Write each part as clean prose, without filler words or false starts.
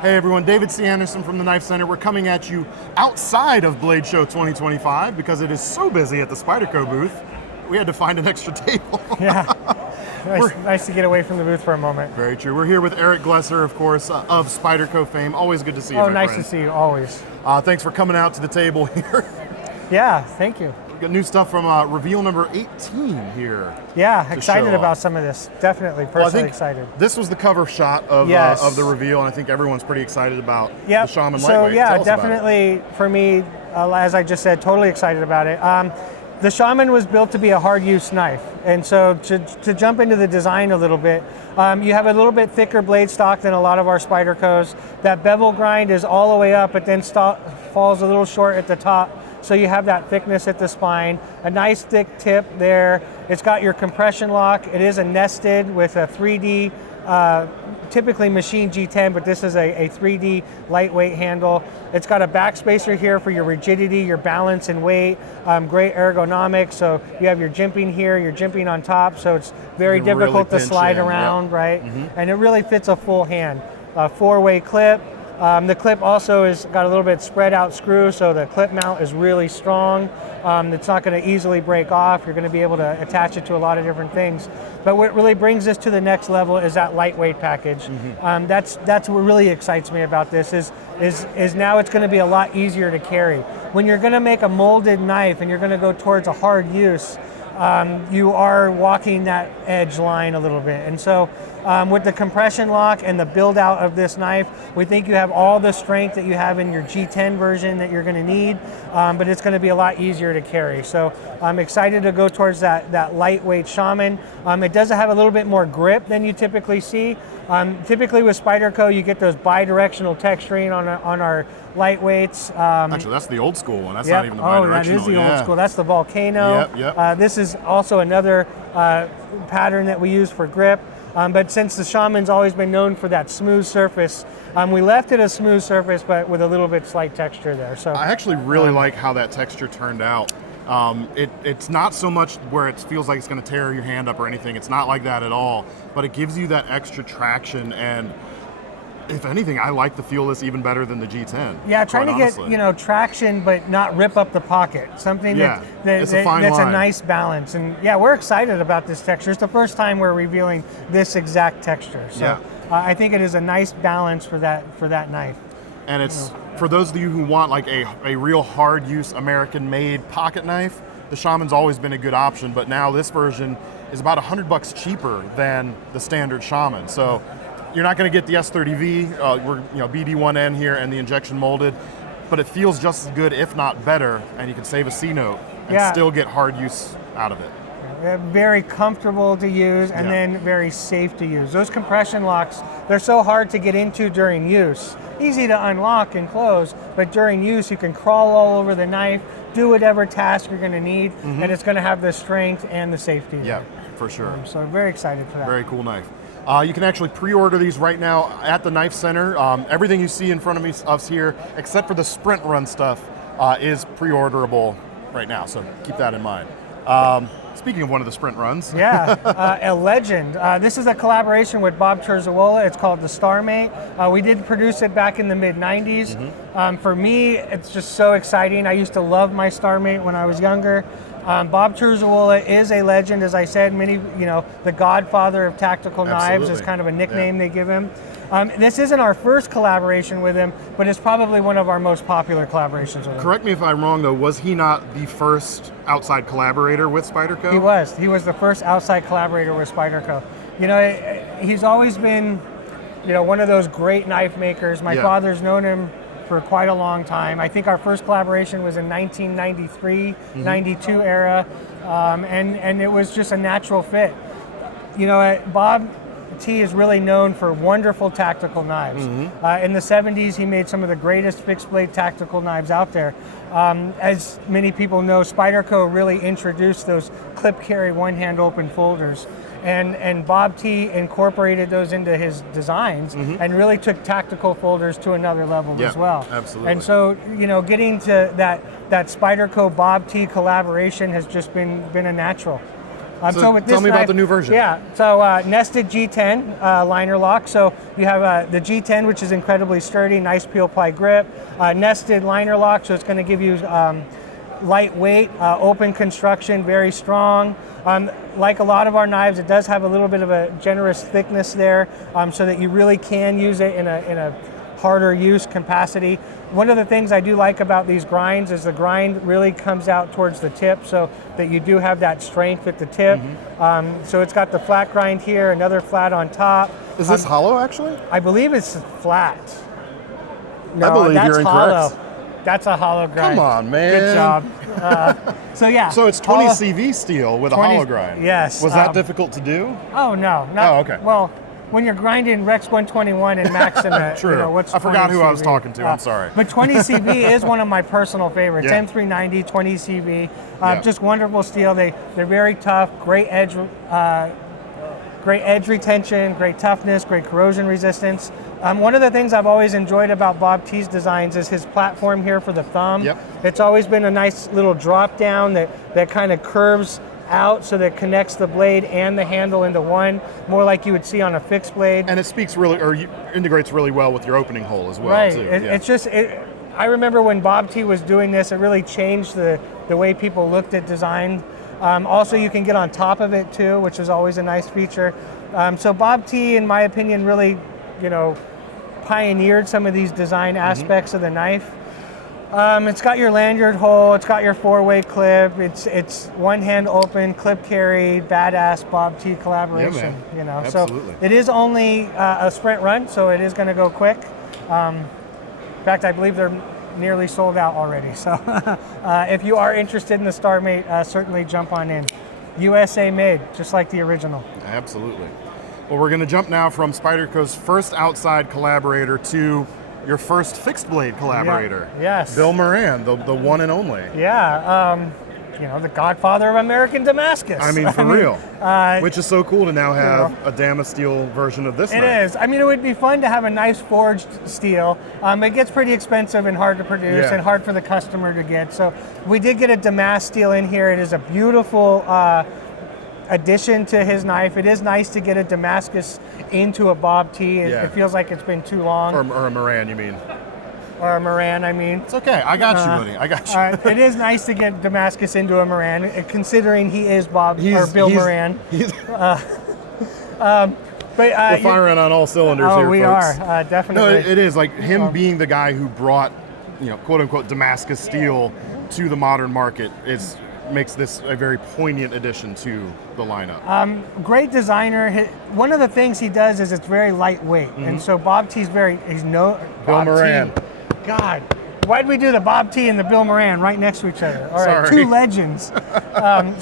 Hey everyone, David C. Anderson from the Knife Center. We're coming at you outside of Blade Show 2025 because it is so busy at the Spyderco booth. We had to find an extra table. Yeah, nice to get away from the booth for a moment. Very true. We're here with Eric Glesser, of course, of Spyderco fame. Always good to see you, Oh, my nice friend. to see you, always. Thanks for coming out to the table here. Yeah, thank you. We've got new stuff from reveal number 18 here. Yeah, excited show about off. some of this. Definitely, Well, I personally think excited. this was the cover shot of, Yes. of the reveal, and I think everyone's pretty excited about Yep. the Shaman So lightweight. yeah, Tell us about it. definitely for me, as I just said, totally excited about it. The Shaman was built to be a hard use knife. And so to jump into the design a little bit, you have a little bit thicker blade stock than a lot of our Spydercos. That bevel grind is all the way up, but then falls a little short at the top. So you have that thickness at the spine, a nice thick tip there. It's got your compression lock. It is a nested with a 3D, typically machine G10, but this is a 3D lightweight handle. It's got a backspacer here for your rigidity, your balance and weight, great ergonomics. So you have your jimping here, your jimping on top, so it's very You can difficult really to slide pinch in, around, yep. right? And it really fits a full hand. A 4-way clip. The clip also has got a little bit spread out screw, so the clip mount is really strong. It's not going to easily break off. You're going to be able to attach it to a lot of different things. But what really brings this to the next level is that lightweight package. That's what really excites me about this is now it's going to be a lot easier to carry. When you're going to make a molded knife and you're going to go towards a hard use, you are walking that edge line a little bit. And so with the compression lock and the build out of this knife, we think you have all the strength that you have in your G10 version that you're going to need, but it's going to be a lot easier to carry. So I'm excited to go towards that lightweight Shaman. It does have a little bit more grip than you typically see. Typically with Spyderco, you get those bi-directional texturing on our lightweights. Actually, that's the old school one. That's not even the bi-directional. Oh, that is the old school. That's the Volcano. Yep. This is also another pattern that we use for grip. But since the Shaman's always been known for that smooth surface, we left it a smooth surface, but with a little bit slight texture there. So I actually really like how that texture turned out. It's not so much where it feels like it's going to tear your hand up or anything. It's not like that at all. But it gives you that extra traction, and if anything, I like the feel of this even better than the G10. Yeah, trying to honestly. get traction, but not rip up the pocket. Something it's a fine that's line. a nice balance. And yeah, we're excited about this texture. It's the first time we're revealing this exact texture. So I think it is a nice balance for that knife. And it's for those of you who want like a real hard use American-made pocket knife. The Shaman's always been a good option, but now this version is about $100 cheaper than the standard Shaman. So you're not going to get the S30V, we're BD1N here and the injection molded, but it feels just as good, if not better, and you can save a C-note and still get hard use out of it. Very comfortable to use and then very safe to use. Those compression locks, they're so hard to get into during use. Easy to unlock and close, but during use you can crawl all over the knife, do whatever task you're going to need, and it's going to have the strength and the safety. Yeah, for sure. So I'm very excited for that. Very cool knife. You can actually pre-order these right now at the Knife Center. Everything you see in front of us here, except for the sprint run stuff, is pre-orderable right now, so keep that in mind. Speaking of one of the sprint runs. A legend. This is a collaboration with Bob Cherzawola. It's called the Starmate. We did produce it back in the mid-90s. For me, it's just so exciting. I used to love my Starmate when I was younger. Bob Cherzawola is a legend, as I said. Many, the godfather of tactical knives is kind of a nickname they give him. This isn't our first collaboration with him, but it's probably one of our most popular collaborations with him. Correct me if I'm wrong, though. Was he not the first outside collaborator with Spyderco? He was. He was the first outside collaborator with Spyderco. He's always been, one of those great knife makers. My father's known him for quite a long time. I think our first collaboration was in 1993, 92 era, and it was just a natural fit. Bob T is really known for wonderful tactical knives. In the 70s, he made some of the greatest fixed blade tactical knives out there. As many people know, Spyderco really introduced those clip carry one-hand open folders. And Bob T incorporated those into his designs and really took tactical folders to another level as well. Absolutely. And so, you know, getting to that Spyderco Bob T collaboration has just been a natural. So with tell this me knife, about the new version. Yeah, so nested G10 liner lock. So you have the G10, which is incredibly sturdy, nice peel ply grip. Nested liner lock, so it's going to give you lightweight, open construction, very strong. Like a lot of our knives, it does have a little bit of a generous thickness there, so that you really can use it in a harder use capacity. One of the things I do like about these grinds is the grind really comes out towards the tip, so that you do have that strength at the tip. So it's got the flat grind here, another flat on top. Is this hollow, actually? I believe it's flat. No, I believe that's you're incorrect. hollow. That's a hollow grind. Come on, man. Good job. So yeah. So it's 20 CV steel with 20 a hollow grind. Yes. Was that difficult to do? Oh no. Oh, okay. Well, when you're grinding Rex 121 and Maxima, True. you know, what's I forgot 20 who I was CV? talking to. I'm sorry. But 20 CV is one of my personal favorites. Yeah. M390, 20 CV, Yeah. just wonderful steel. They're very tough, great edge retention, great toughness, great corrosion resistance. One of the things I've always enjoyed about Bob T's designs is his platform here for the thumb. Yep. It's always been a nice little drop down that kind of curves out, so that connects the blade and the handle into one, more like you would see on a fixed blade. And it speaks really, or integrates really well with your opening hole as well, Right. too. It's just, I remember when Bob T was doing this, it really changed the way people looked at design. Also, you can get on top of it too, which is always a nice feature. So Bob T, in my opinion, really, you know, pioneered some of these design aspects of the knife. It's got your lanyard hole, it's got your 4-way clip, it's one-hand open, clip carry, badass Bob T collaboration. Yeah, man. You know, Absolutely. so it is only a sprint run, so it is going to go quick. In fact, I believe they're nearly sold out already. So if you are interested in the Starmate, certainly jump on in. USA made, just like the original. Absolutely. Well, we're going to jump now from Spyderco's first outside collaborator to your first fixed blade collaborator. Yeah. Yes. Bill Moran, the one and only. Yeah. You know, the godfather of American Damascus. I mean, for real. Which is so cool to now have a Damasteel version of this It knife. is. I mean, it would be fun to have a nice forged steel. It gets pretty expensive and hard to produce and hard for the customer to get. So we did get a Damasteel in here. It is a beautiful addition to his knife. It is nice to get a Damascus into a Bob T. It feels like it's been too long. Or a Moran, you mean? Or a Moran, I mean. It's okay. I got you, buddy. I got you. It is nice to get Damascus into a Moran, considering he is Bill Moran. We're firing on all cylinders here, we folks. are, definitely. No, it is like him being the guy who brought, you know, quote unquote Damascus steel to the modern market makes this a very poignant addition to the lineup. Great designer. One of the things he does is it's very lightweight, and so Bob T's Bill Moran. God, why'd we do the Bob T and the Bill Moran right next to each other? All right, Sorry. two legends.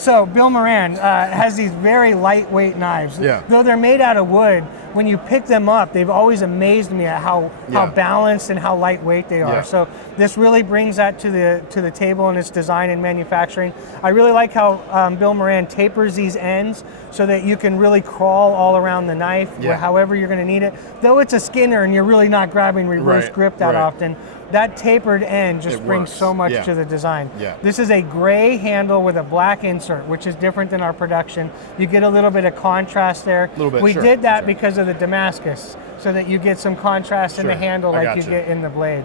So Bill Moran has these very lightweight knives. Yeah. Though they're made out of wood, when you pick them up, they've always amazed me at how balanced and how lightweight they are. Yeah. So this really brings that to the table in its design and manufacturing. I really like how Bill Moran tapers these ends so that you can really crawl all around the knife, however you're going to need it. Though it's a Skinner and you're really not grabbing reverse grip that often, that tapered end just brings so much to the design. Yeah. This is a gray handle with a black insert, which is different than our production. You get a little bit of contrast there. We did that because of the Damascus, so that you get some contrast in the handle like you get in the blade.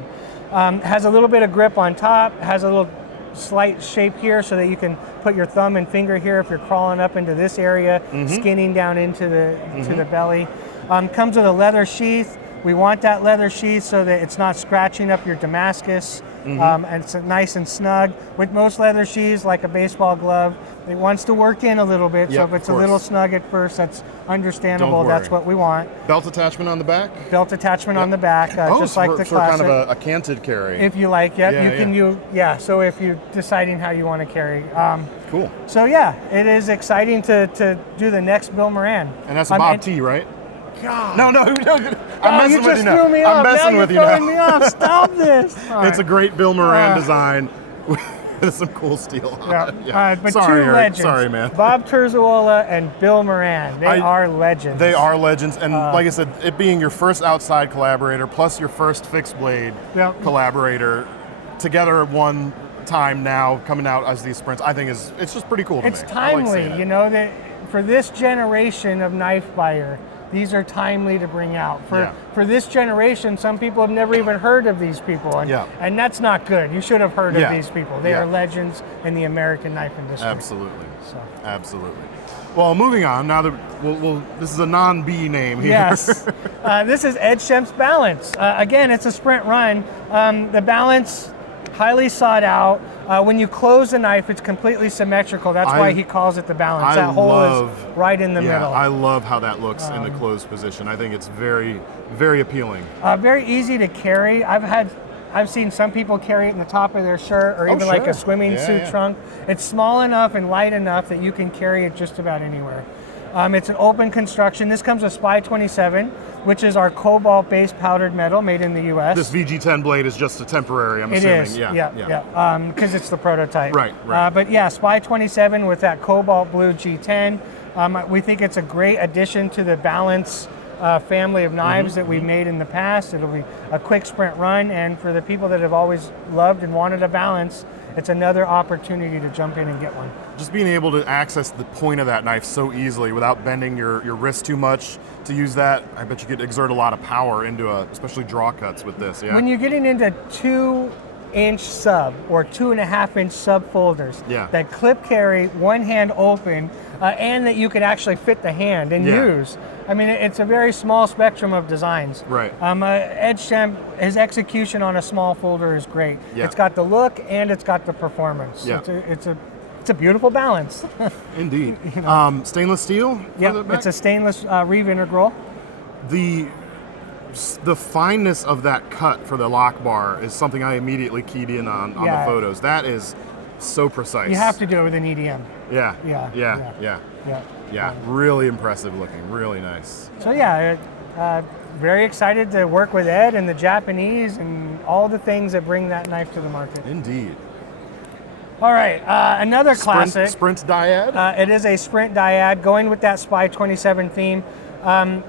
Has a little bit of grip on top, has a little slight shape here so that you can put your thumb and finger here if you're crawling up into this area, skinning down into the belly. Comes with a leather sheath. We want that leather sheath so that it's not scratching up your Damascus, and it's nice and snug. With most leather sheaths, like a baseball glove, it wants to work in a little bit, so if it's a little snug at first, that's understandable. That's what we want. Belt attachment on the back? Belt attachment on the back, just like the classic. For kind of a canted carry. If you like, so if you're deciding how you want to carry. Cool. So yeah, it is exciting to do the next Bill Moran. And that's a Bob T, right? God. No, I'm messing you with just you now. threw me I'm off. messing Now with you're you throwing now. me off. Stop this. All It's a right. great Bill Moran design with some cool steel on Yeah. it. All right, but Sorry, two Eric. legends. Sorry, man. Bob Terzuola and Bill Moran. They are legends. They are legends, and like I said, it being your first outside collaborator plus your first fixed blade collaborator together at one time now coming out as these sprints, I think it's just pretty cool to It's me. timely, you know, that for this generation of knife buyer, these are timely to bring out. For this generation, some people have never even heard of these people, and that's not good. You should have heard of these people. They are legends in the American knife industry. Absolutely. Absolutely. Well, moving on, now that this is a non-B name here. Yes. This is Ed Shemp's Balance. Again, it's a sprint run. The Balance, highly sought out. When you close the knife, it's completely symmetrical. That's why he calls it the Balance. That hole is right in the middle. I love how that looks in the closed position. I think it's very, very appealing. Very easy to carry. I've seen some people carry it in the top of their shirt or even like a swimming suit trunk. It's small enough and light enough that you can carry it just about anywhere. It's an open construction. This comes with Spy 27, which is our cobalt-based powdered metal made in the U.S. This VG10 blade is just a temporary, I'm assuming. It is, yeah. Because it's the prototype. Right. But yeah, Spy 27 with that cobalt blue G10. We think it's a great addition to the Balance family of knives that we've made in the past. It'll be a quick sprint run, and for the people that have always loved and wanted a Balance, it's another opportunity to jump in and get one. Just being able to access the point of that knife so easily without bending your wrist too much to use that, I bet you could exert a lot of power into especially draw cuts with this. Yeah. When you're getting into 2-inch sub or 2.5-inch sub folders that clip carry, one hand open, and that you could actually fit the hand and use. I mean, it's a very small spectrum of designs. Right. Ed Shemp, his execution on a small folder is great. Yeah. It's got the look and it's got the performance. Yeah. It's a beautiful balance. Indeed. Stainless steel? Yeah, it's a stainless Reeve integral. The fineness of that cut for the lock bar is something I immediately keyed in on the photos. That is so precise. You have to do it with an EDM. Yeah. Really impressive looking. Really nice. So very excited to work with Ed and the Japanese and all the things that bring that knife to the market. Indeed. All right, another classic. Sprint Dyad? It is a Sprint Dyad, going with that Spy 27 theme. When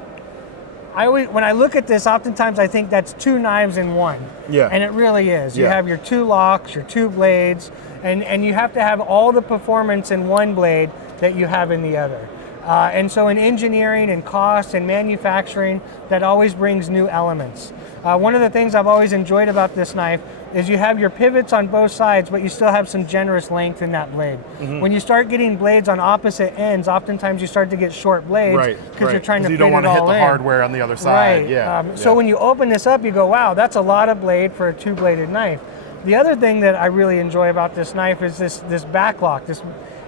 I look at this, oftentimes I think that's two knives in one. Yeah. And it really is. You have your two locks, your two blades, and you have to have all the performance in one blade that you have in the other. And so in engineering and cost and manufacturing, that always brings new elements. One of the things I've always enjoyed about this knife is you have your pivots on both sides, but you still have some generous length in that blade. When you start getting blades on opposite ends, oftentimes you start to get short blades because you're trying to fit it all in. You don't want to hit the hardware on the other side. Right. So when you open this up, you go, wow, that's a lot of blade for a two-bladed knife. The other thing that I really enjoy about this knife is this back lock.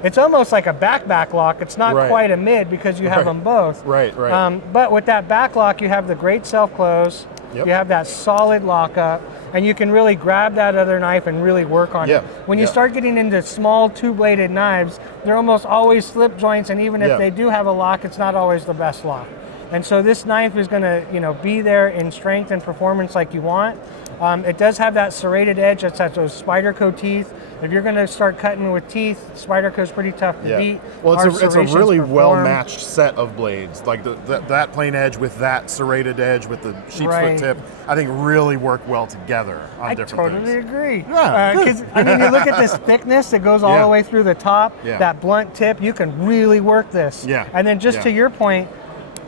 It's almost like a back lock. It's not quite a mid because you have them both. Right. But with that back lock, you have the great self-close. You have that solid lockup, and you can really grab that other knife and really work on it. When you start getting into small two-bladed knives, they're almost always slip joints, and even if they do have a lock, it's not always the best lock. And so this knife is going to, be there in strength and performance like you want. It does have that serrated edge. It's got those Spyderco teeth. If you're going to start cutting with teeth, Spyderco is pretty tough to beat. Well, it's a really well-matched set of blades. Like that plain edge with that serrated edge with the sheepsfoot tip, I think really work well together on different things. I totally agree. Yeah, because you look at this thickness that goes all the way through the top, that blunt tip, you can really work this. And then just to your point,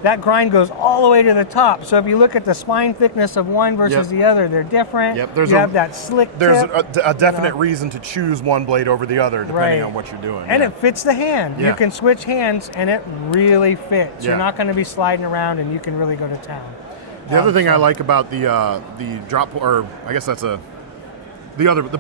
that grind goes all the way to the top. So if you look at the spine thickness of one versus the other, they're different. You have that slick There's tip, a definite reason to choose one blade over the other depending on what you're doing. And it fits the hand. You can switch hands and it really fits. You're not going to be sliding around and you can really go to town. The other thing I like about the drop, or I guess that's the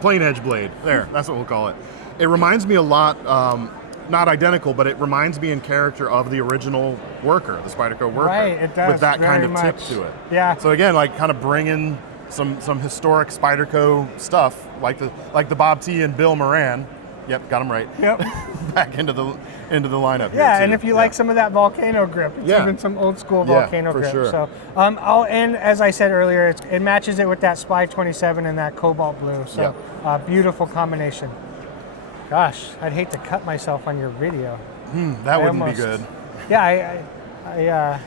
plain edge blade. There, that's what we'll call it. It reminds me a lot. Not identical, but it reminds me in character of the original worker, the Spyderco worker. Right, it does. With that kind of much. tip to it. Yeah. So again, like kind of bringing some historic Spyderco stuff, like the Bob T and Bill Moran, Yep, got them right. Yep. Back into the lineup. Yeah, here and too. if you like some of that volcano grip, it's even some old school volcano for grip. sure. So, and as I said earlier, it matches it with that Spy 27 and that Cobalt blue. So, beautiful combination. Gosh, I'd hate to cut myself on your video. That wouldn't be good. Yeah,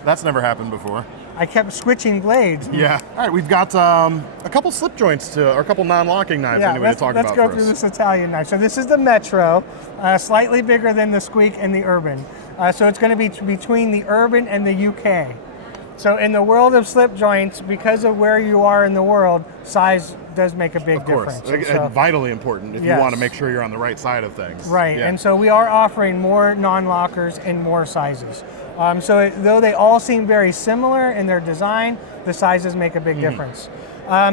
That's never happened before. I kept switching blades. Yeah. All right, we've got a couple slip joints or a couple non-locking knives to talk about. Let's go through this Italian knife. So this is the Metro, slightly bigger than the Squeak and the Urban. So it's going to be between the Urban and the UK. So in the world of slip joints, because of where you are in the world, size does make a big difference. Of course, and vitally important if you want to make sure you're on the right side of things. Right, and so we are offering more non-lockers and more sizes. Though they all seem very similar in their design, the sizes make a big difference.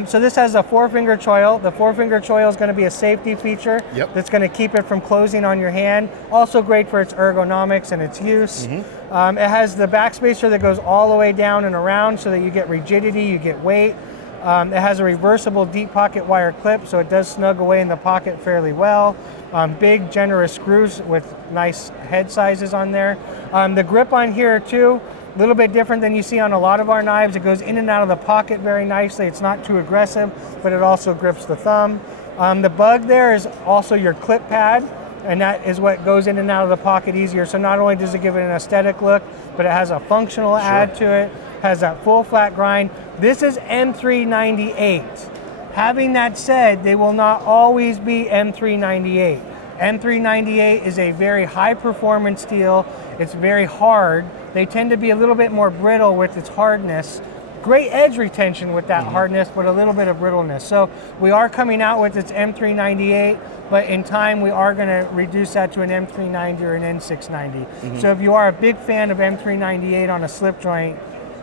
So this has a 4-finger choil. The 4-finger choil is going to be a safety feature that's going to keep it from closing on your hand. Also great for its ergonomics and its use. It has the backspacer that goes all the way down and around so that you get rigidity, you get weight. It has a reversible deep pocket wire clip, so it does snug away in the pocket fairly well. Big, generous screws with nice head sizes on there. The grip on here too, a little bit different than you see on a lot of our knives. It goes in and out of the pocket very nicely. It's not too aggressive, but it also grips the thumb. The bug there is also your clip pad, and that is what goes in and out of the pocket easier. So not only does it give it an aesthetic look, but it has a functional add to it, has that full flat grind. This is M398. Having that said, they will not always be M398. M398 is a very high performance steel. It's very hard. They tend to be a little bit more brittle with its hardness. Great edge retention with that hardness, but a little bit of brittleness. So we are coming out with its M398, but in time we are going to reduce that to an M390 or an N690. So if you are a big fan of M398 on a slip joint,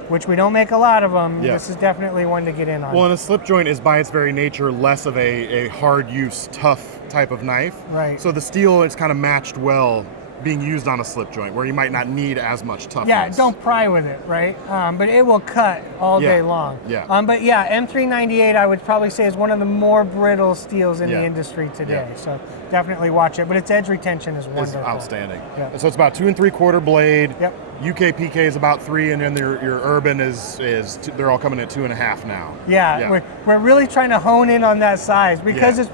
which we don't make a lot of them, this is definitely one to get in on. Well, and a slip joint is by its very nature less of a hard use, tough type of knife. Right. So the steel is kind of matched well being used on a slip joint where you might not need as much toughness. Yeah, don't pry with it, right? But it will cut all day long. Yeah. But yeah, M398 I would probably say is one of the more brittle steels in the industry today. So definitely watch it. But its edge retention is wonderful. It's outstanding. Yeah. So it's about 2 3/4 blade. Yep. UK PK is about 3, and then your Urban is they're all coming at 2.5 now. Yeah. We're really trying to hone in on that size because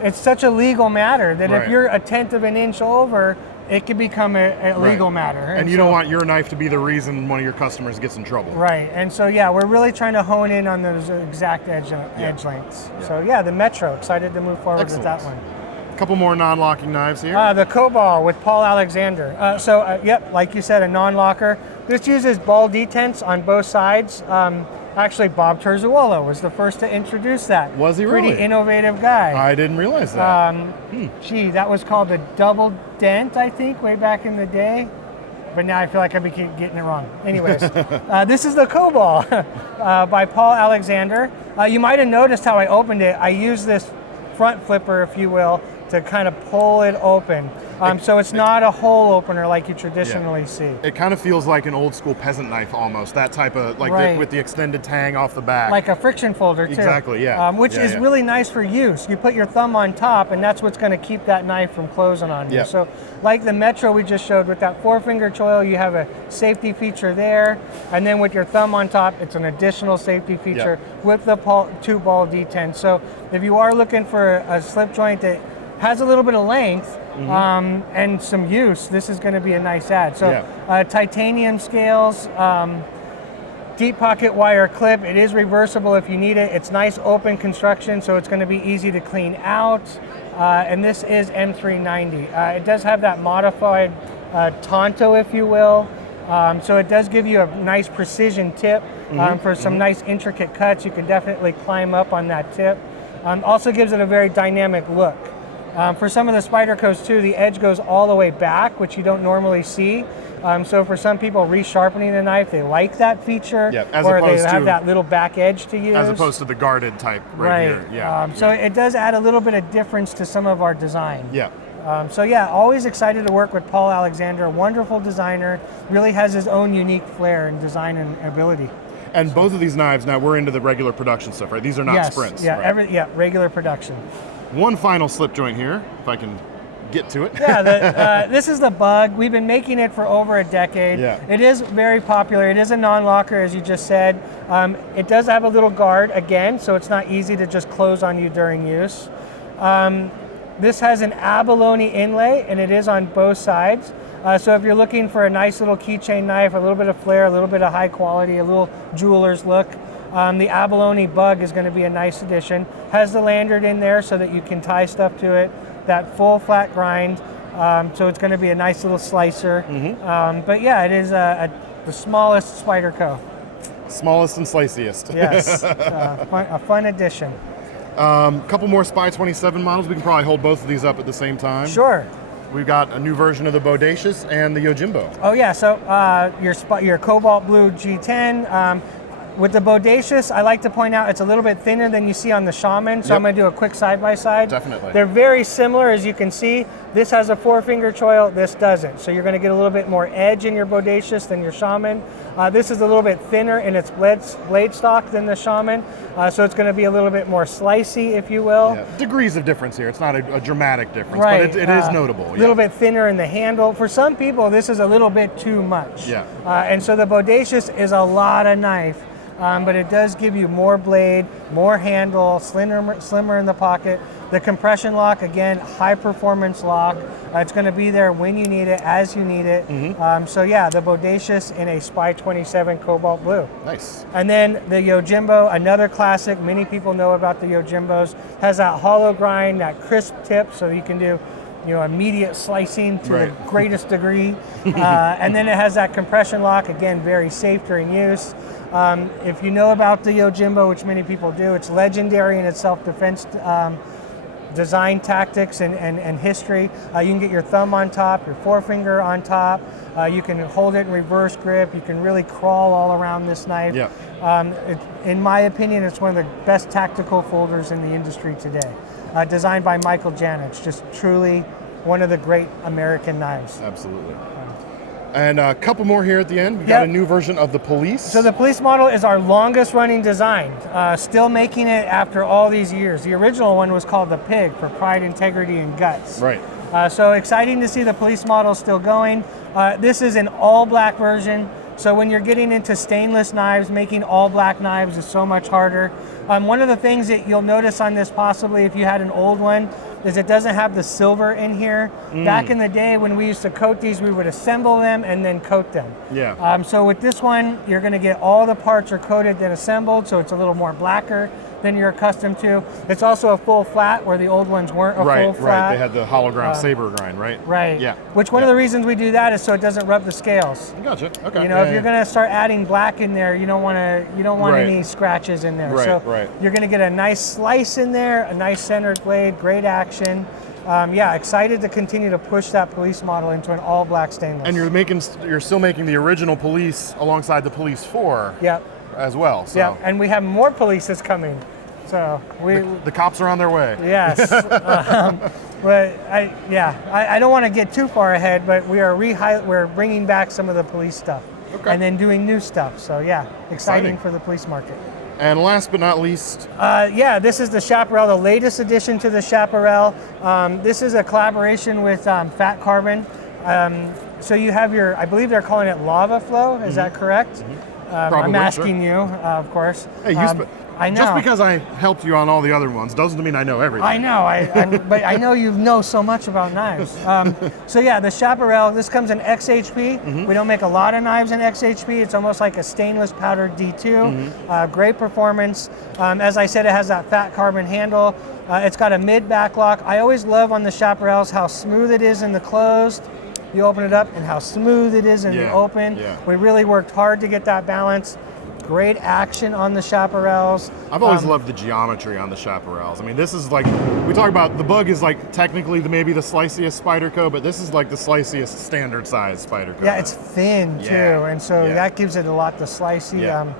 it's such a legal matter that if you're a tenth of an inch over, it can become a legal matter. And you don't want your knife to be the reason one of your customers gets in trouble. Right. And so, we're really trying to hone in on those exact edge lengths. Yeah. So, the Metro, excited to move forward with that one. A couple more non-locking knives here. The Cobalt with Paul Alexander. Like you said, a non-locker. This uses ball detents on both sides. Actually, Bob Terzuolo was the first to introduce that. Was he really? Pretty innovative guy. I didn't realize that. That was called a double dent, I think, way back in the day. But now I feel like I'm getting it wrong. Anyways, this is the Cobalt by Paul Alexander. You might have noticed how I opened it. I used this front flipper, if you will, to kind of pull it open. So it's not a hole opener like you traditionally see. It kind of feels like an old school peasant knife almost, that type of, with the extended tang off the back. Like a friction folder too. Exactly, yeah. Which is really nice for use. You put your thumb on top and that's what's going to keep that knife from closing on you. So like the Metro we just showed, with that 4-finger choil, you have a safety feature there. And then with your thumb on top, it's an additional safety feature with the 2 ball detents. So if you are looking for a slip joint that has a little bit of length and some use, this is going to be a nice add. So titanium scales, deep pocket wire clip. It is reversible if you need it. It's nice open construction, so it's going to be easy to clean out. And this is M390. It does have that modified Tonto, if you will. So it does give you a nice precision tip for some nice intricate cuts. You can definitely climb up on that tip. Also gives it a very dynamic look. For some of the Spydercos too, the edge goes all the way back, which you don't normally see. So for some people resharpening the knife, they like that feature, or they have that little back edge to use. As opposed to the guarded type here. So it does add a little bit of difference to some of our design. Always excited to work with Paul Alexander, wonderful designer, really has his own unique flair and design and ability. And both of these knives, now we're into the regular production stuff, right? These are not sprints. Regular production. One final slip joint here, if I can get to it. Yeah, this is the Bug. We've been making it for over a decade. Yeah. It is very popular. It is a non-locker, as you just said. It does have a little guard, again, so it's not easy to just close on you during use. This has an abalone inlay, and it is on both sides. So if you're looking for a nice little keychain knife, a little bit of flair, a little bit of high quality, a little jeweler's look, the abalone Bug is going to be a nice addition. Has the lanyard in there so that you can tie stuff to it. That full flat grind, so it's going to be a nice little slicer. But yeah, it is the smallest Spyderco. Smallest and sliciest. Yes, a fun addition. Couple more Spy 27 models. We can probably hold both of these up at the same time. Sure. We've got a new version of the Bodacious and the Yojimbo. Oh yeah, so your Cobalt Blue G10. With the Bodacious, I like to point out it's a little bit thinner than you see on the Shaman, so I'm going to do a quick side-by-side. Definitely. They're very similar, as you can see. This has a 4-finger choil, this doesn't. So you're going to get a little bit more edge in your Bodacious than your Shaman. This is a little bit thinner in its blade stock than the Shaman, so it's going to be a little bit more slicey, if you will. Yeah. Degrees of difference here. It's not a dramatic difference, right. but it is notable. A little bit thinner in the handle. For some people, this is a little bit too much. Yeah. And so the Bodacious is a lot of knife. But it does give you more blade, more handle, slimmer in the pocket. The compression lock, again, high performance lock. It's going to be there when you need it, as you need it. So yeah, the Bodacious in a Spy 27 Cobalt Blue. Nice. And then the Yojimbo, another classic. Many people know about the Yojimbos. Has that hollow grind, that crisp tip, so you can do immediate slicing to the greatest degree. And then it has that compression lock, again, very safe during use. If you know about the Yojimbo, which many people do, it's legendary in its self-defense design tactics and history. You can get your thumb on top, your forefinger on top. You can hold it in reverse grip. You can really crawl all around this knife. In my opinion, it's one of the best tactical folders in the industry today. Designed by Michael Janich, just truly one of the great American knives. Absolutely. And a couple more here at the end. We've got a new version of the Police. So the Police model is our longest running design. Still making it after all these years. The original one was called the Pig for pride, integrity, and guts. Right. So exciting to see the Police model still going. This is an all black version. So when you're getting into stainless knives, making all black knives is so much harder. One of the things that you'll notice on this, possibly if you had an old one, is it doesn't have the silver in here. Back in the day when we used to coat these, we would assemble them and then coat them. Yeah. So with this one, you're going to get all the parts are coated then assembled, so it's a little more blacker than you're accustomed to. It's also a full flat, where the old ones weren't a full flat. Right, they had the hollow ground saber grind, right? Right. Yeah. Which one of the reasons we do that is so it doesn't rub the scales. Gotcha. Okay. If you're going to start adding black in there, you don't want any scratches in there. Right. You're going to get a nice slice in there, a nice centered blade, great action. Excited to continue to push that Police model into an all black stainless. And you're still making the original Police alongside the Police 4. As well. So. Yeah, and we have more Polices coming. So the cops are on their way. Yes. But I don't want to get too far ahead, but we're bringing back some of the Police stuff. And then doing new stuff. So exciting for the Police market. And last but not least, this is the Chaparral, the latest addition to the Chaparral. This is a collaboration with Fat Carbon. So you have I believe they're calling it Lava Flow. Is that correct? I'm asking you, of course. Hey, I know. Just because I helped you on all the other ones doesn't mean I know everything. I know, but I know you know so much about knives. The Chaparral, this comes in XHP. We don't make a lot of knives in XHP. It's almost like a stainless powdered D2. Great performance. As I said, it has that Fat Carbon handle. It's got a mid back lock. I always love on the Chaparrals how smooth it is in the closed. You open it up and how smooth it is in the open. We really worked hard to get that balance. Great action on the Chaparrals. I've always loved the geometry on the Chaparrals. I mean, this is like, we talk about the Bug is like technically maybe the sliciest Spyderco, but this is like the sliciest standard size Spyderco. Yeah, it's thin too, and so that gives it a lot to slicey.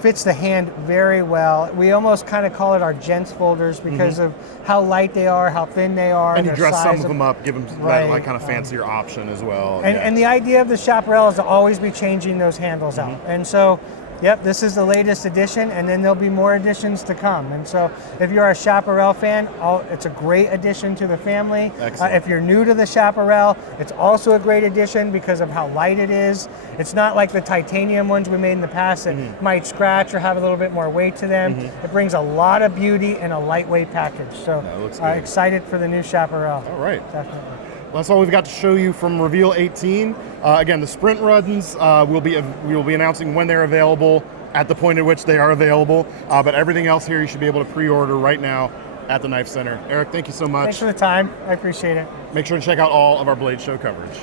Fits the hand very well. We almost kind of call it our gents folders because of how light they are, how thin they are. And you dress some of them up, give them that like kind of fancier option as well. And the idea of the Chaparral is to always be changing those handles out. And so Yep, this is the latest edition, and then there'll be more editions to come. And so if you're a Chaparral fan, it's a great addition to the family. If you're new to the Chaparral, it's also a great addition because of how light it is. It's not like the titanium ones we made in the past that might scratch or have a little bit more weight to them. It brings a lot of beauty in a lightweight package. So excited for the new Chaparral. All right. Definitely. Well, that's all we've got to show you from Reveal 18. Again, the sprint runs, we'll be announcing when they're available at the point at which they are available. But everything else here you should be able to pre-order right now at the Knife Center. Eric, thank you so much. Thanks for the time. I appreciate it. Make sure to check out all of our Blade Show coverage.